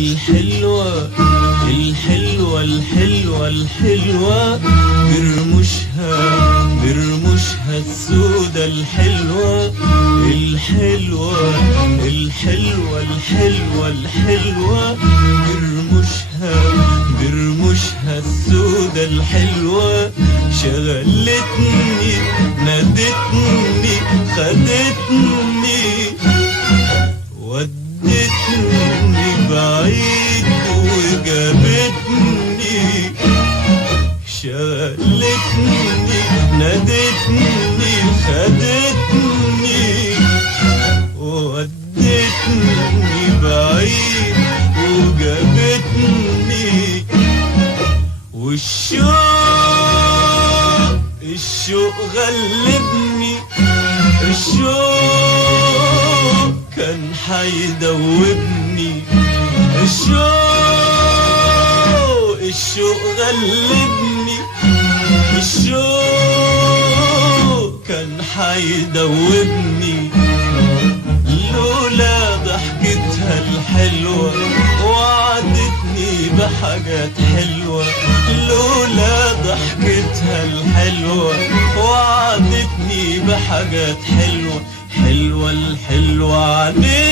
الحلوة الحلوة الحلوة الحلوة برموشها السودة الحلوة الحلوة الحلوة الحلوة الحلوة برموشها السودة الحلوة شغلتني نادتني خدتني ودتني بعيد وجابتني شغلتني نادتني خدتني ودتني بعيد وجابتني والشوق غلبني الشوق كان حيدوبني الشوق غلبني الشوق كان حيدوبني لولا ضحكتها الحلوة وعدتني بحاجات حلوة لولا ضحكتها الحلوة وعدتني بحاجات حلوة الحلوة عليك